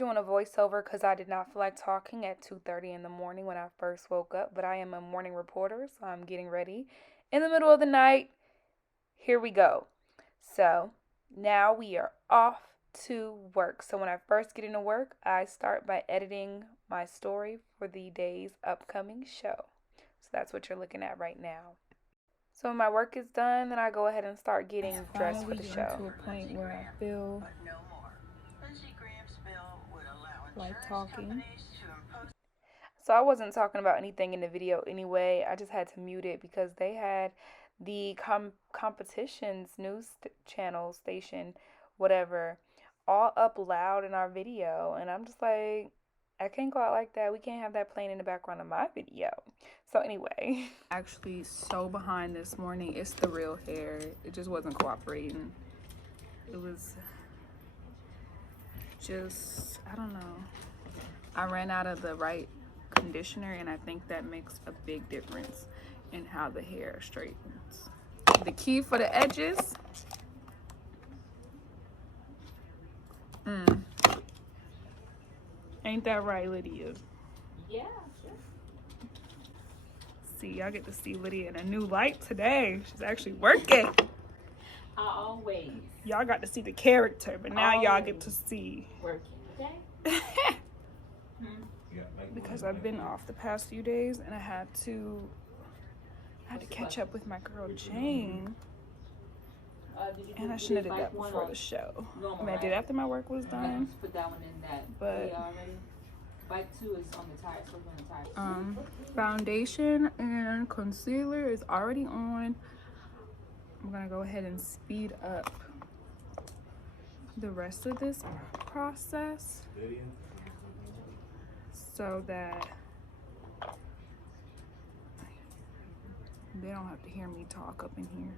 doing a voiceover because I did not feel like talking at 2:30 in the morning when I first woke up, but I am a morning reporter, so I'm getting ready in the middle of the night. Here we go. So now we are off to work. So when I first get into work, I start by editing my story for the day's upcoming show. So that's what you're looking at right now. So when my work is done, then I go ahead and start getting dressed for the show. To a point where I feel like talking. So I wasn't talking about anything in the video anyway. I just had to mute it because they had the competition's news channel station, whatever, all up loud in our video, and I'm just like, I can't go out like that. We can't have that playing in the background of my video. So anyway, actually so behind this morning. It's the real hair. It just wasn't cooperating. It was just, I don't know. I ran out of the right conditioner, and I think that makes a big difference in how the hair straightens. The key for the edges. Ain't that right, Lydia? Yeah, sure. See, y'all get to see Lydia in a new light today. She's actually working. Always. Y'all got to see the character, but now y'all get to see. Working, okay? Because I've been off the past few days, and I had to catch up with my girl Jane. And I shouldn't have did that before the show. I mean, I did after my work was done. Put that one in that. But bike 2 is on the tires. On the tires. Foundation and concealer is already on. I'm gonna go ahead and speed up the rest of this process so that they don't have to hear me talk up in here.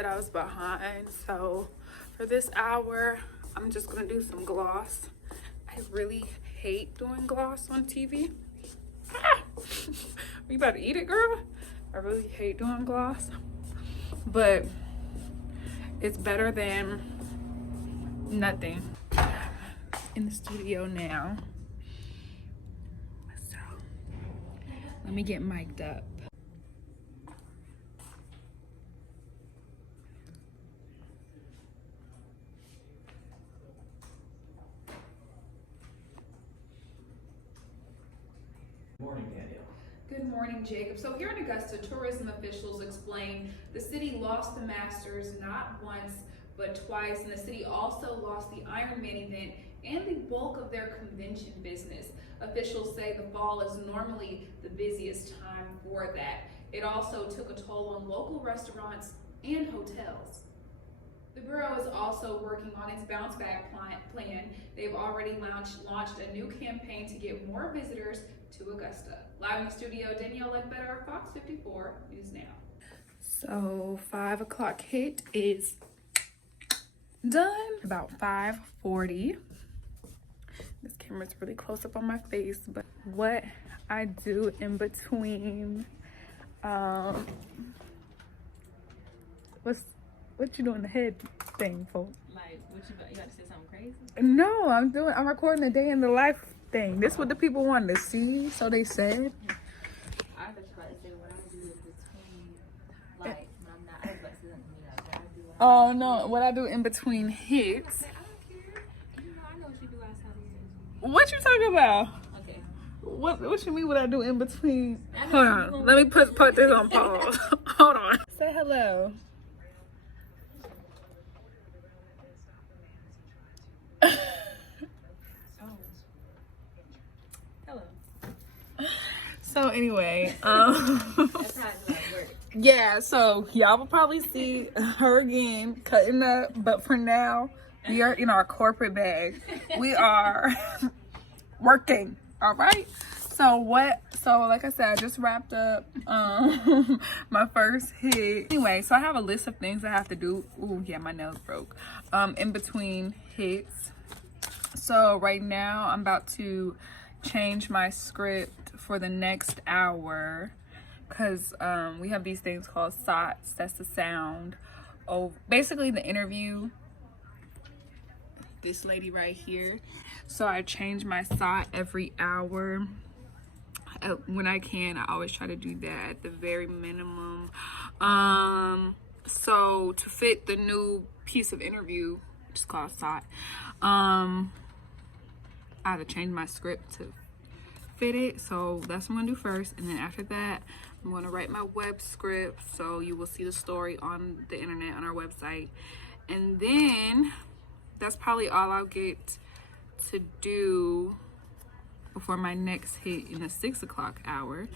I was behind, so for this hour I'm just gonna do some gloss. I really hate doing gloss on TV. You about to eat it, girl? I really hate doing gloss, but it's better than nothing. In the studio now, so let me get mic'd up. Good morning, Danielle. Good morning, Jacob. So here in Augusta, tourism officials explained the city lost the Masters not once, but twice, and the city also lost the Ironman event and the bulk of their convention business. Officials say the fall is normally the busiest time for that. It also took a toll on local restaurants and hotels. The borough is also working on its bounce back plan. They've already launched a new campaign to get more visitors to Augusta. Live in the studio, DanielleLedbetter, Fox 54 News Now. So 5 o'clock hit is done. About 5:40. This camera's really close up on my face, but what I do in between, what you doing the head thing for? Like, what you got to say something crazy? No, I'm recording the day in the life thing. This is what the people wanted to see, so they said. I thought you were about to say what I do in between, like, when I'm not, I was about to say something like what I do. Oh no, what I do in between hits. I don't care. You know, I know what you do last time. What you talking about? Okay. What you mean what I do in between? Hold on, let me put this on pause. Hold on. Say hello. Hello. So anyway, That's how I do at work. yeah, so y'all will probably see her again cutting up, but for now We are in our corporate bag. We are working. All right. So like I said, I just wrapped up my first hit. Anyway, so I have a list of things I have to do. Ooh, yeah, my nails broke. In between hits. So right now I'm about to change my script for the next hour, because we have these things called SOTs. That's the sound of basically the interview. This lady right here. So I change my SOT every hour. When I can, I always try to do that at the very minimum. So to fit the new piece of interview, which is called SOT, I had to change my script to fit it. So that's what I'm gonna do first, and then after that I'm gonna write my web script, so you will see the story on the internet on our website, and then that's probably all I'll get to do before my next hit in the 6 o'clock hour.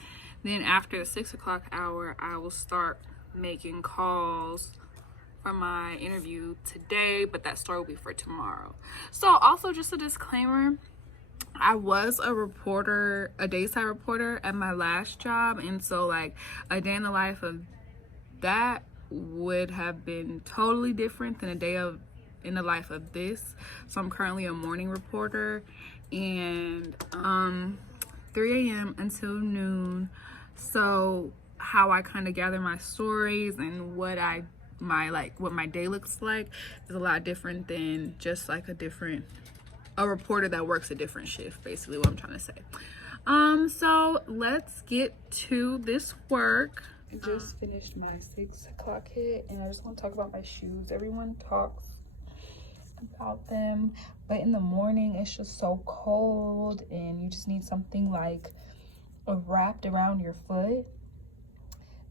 Then after the 6 o'clock hour, I will start making calls for my interview today, but that story will be for tomorrow. So also, just a disclaimer, I was a reporter, a dayside reporter at my last job, and so like a day in the life of that would have been totally different than a day in the life of this. So I'm currently a morning reporter, and 3 a.m. until noon. So how I kind of gather my stories and what my day looks like is a lot different than just like a reporter that works a different shift, basically what I'm trying to say. So let's get to this work. I just finished my 6 o'clock hit, and I just want to talk about my shoes. Everyone talks about them, but in the morning it's just so cold and you just need something like wrapped around your foot.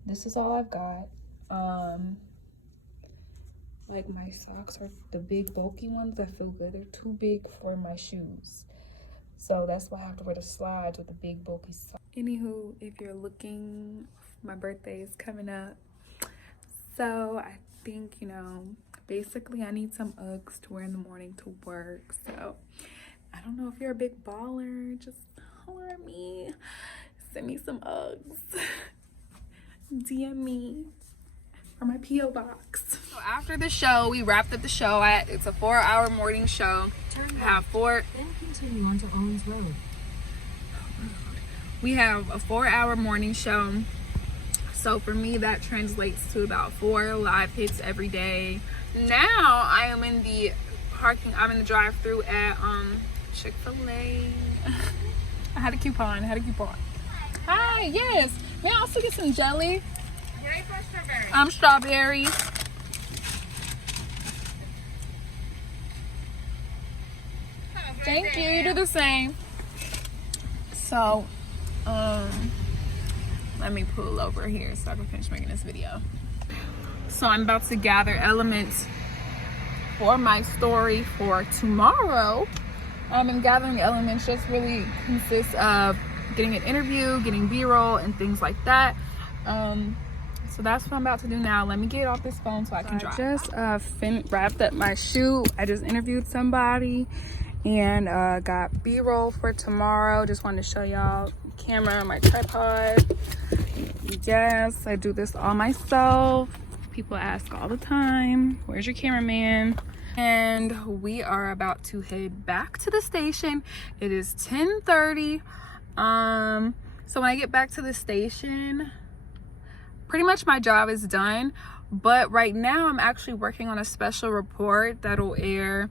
This is all I've got. Like my socks are the big bulky ones that feel good. They're too big for my shoes, so that's why I have to wear the slides with the big bulky socks. Anywho, if you're looking, my birthday is coming up, so I think, you know, basically I need some Uggs to wear in the morning to work. So I don't know if you're a big baller, just holler at me, send me some Uggs, DM me or my P.O. box. So after the show, we wrapped up the show. It's a 4-hour morning show. Turn I have then continue onto Owens Road. We have a 4-hour morning show. So for me, that translates to about 4 live hits every day. Now I am in the drive-thru at Chick-fil-A. I had a coupon. Hi, yes. May I also get some jelly? Ready for strawberry? Strawberries. Thank you. You do the same. So, let me pull over here so I can finish making this video. So I'm about to gather elements for my story for tomorrow. And gathering the elements just really consists of getting an interview, getting B-roll, and things like that. So that's what I'm about to do now. Let me get off this phone so I can drive. I just wrapped up my shoot. I just interviewed somebody and got B-roll for tomorrow. Just wanted to show y'all camera, my tripod. Yes, I do this all myself. People ask all the time, where's your cameraman? And we are about to head back to the station. It is 10:30. So when I get back to the station, pretty much my job is done. But right now I'm actually working on a special report that'll air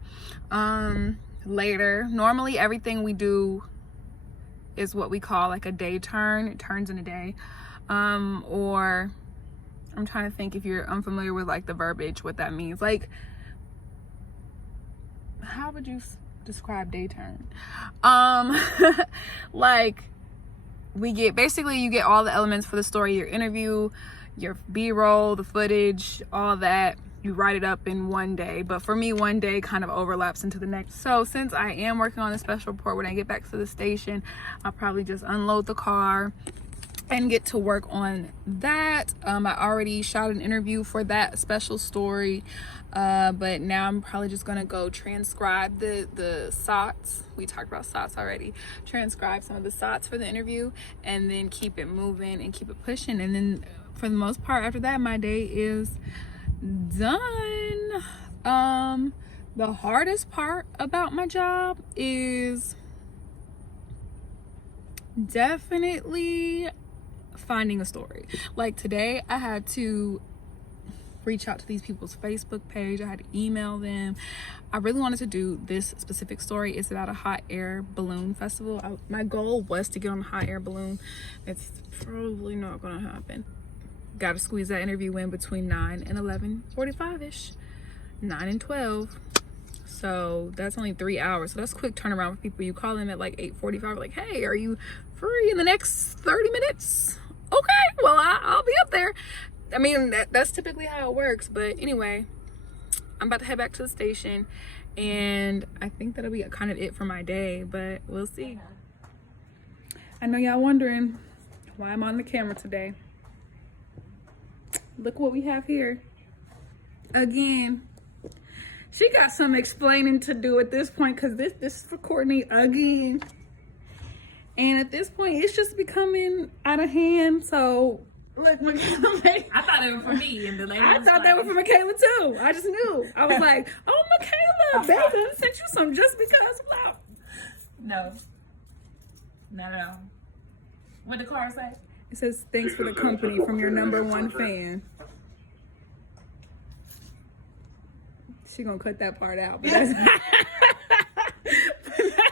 later. Normally everything we do is what we call like a day turn. It turns in a day. Or I'm trying to think if you're unfamiliar with like the verbiage, what that means. Like, how would you describe day turn? Like, you get all the elements for the story, your interview, your B-roll, the footage, all that. You write it up in one day, but for me, one day kind of overlaps into the next. So since I am working on a special report, when I get back to the station, I'll probably just unload the car and get to work on that. I already shot an interview for that special story, but now I'm probably just gonna go transcribe the SOTs. We talked about SOTs already. Transcribe some of the SOTs for the interview, and then keep it moving and keep it pushing. And then for the most part, after that, my day is done. The hardest part about my job is definitely finding a story. Like today, I had to reach out to these people's Facebook page. I had to email them. I really wanted to do this specific story. It's about a hot air balloon festival. My goal was to get on a hot air balloon. It's probably not gonna happen. Got to squeeze that interview in between 9 and 11:45ish. 9 and 12. So that's only 3 hours. So that's a quick turnaround for people. You call them at like 8:45, like, hey, are you free in the next 30 minutes? Okay, well, I'll be up there. I mean, that's typically how it works. But anyway, I'm about to head back to the station, and I think that'll be kind of it for my day, but we'll see. I know y'all wondering why I'm on the camera today. Look what we have here. Again, she got some explaining to do at this point, because this is for Courtney again. And at this point, it's just becoming out of hand. So, look, Michaela, I thought it was for me, and the lady I was thought like, that was for Michaela too. I just knew. I was like, oh, Michaela, baby, I sent you some just because. Blah. No, not at all. What the card say? It says, thanks for the company from your #1 fan. She gonna cut that part out. But that's,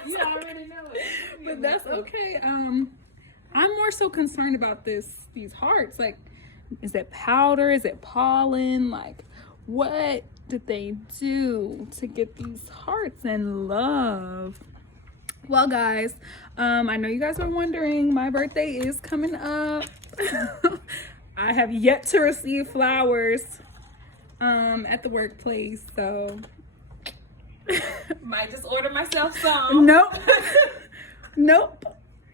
You already know it. but that's okay. I'm more so concerned about these hearts. Like, is it powder? Is it pollen? Like, what did they do to get these hearts in love? Well, guys, I know you guys are wondering, my birthday is coming up. I have yet to receive flowers at the workplace, so Might just order myself some. nope. Nope.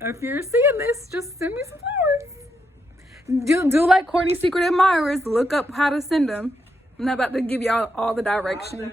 If you're seeing this, just send me some flowers. Do like Courtney's Secret Admirers, look up how to send them. I'm not about to give y'all all the directions.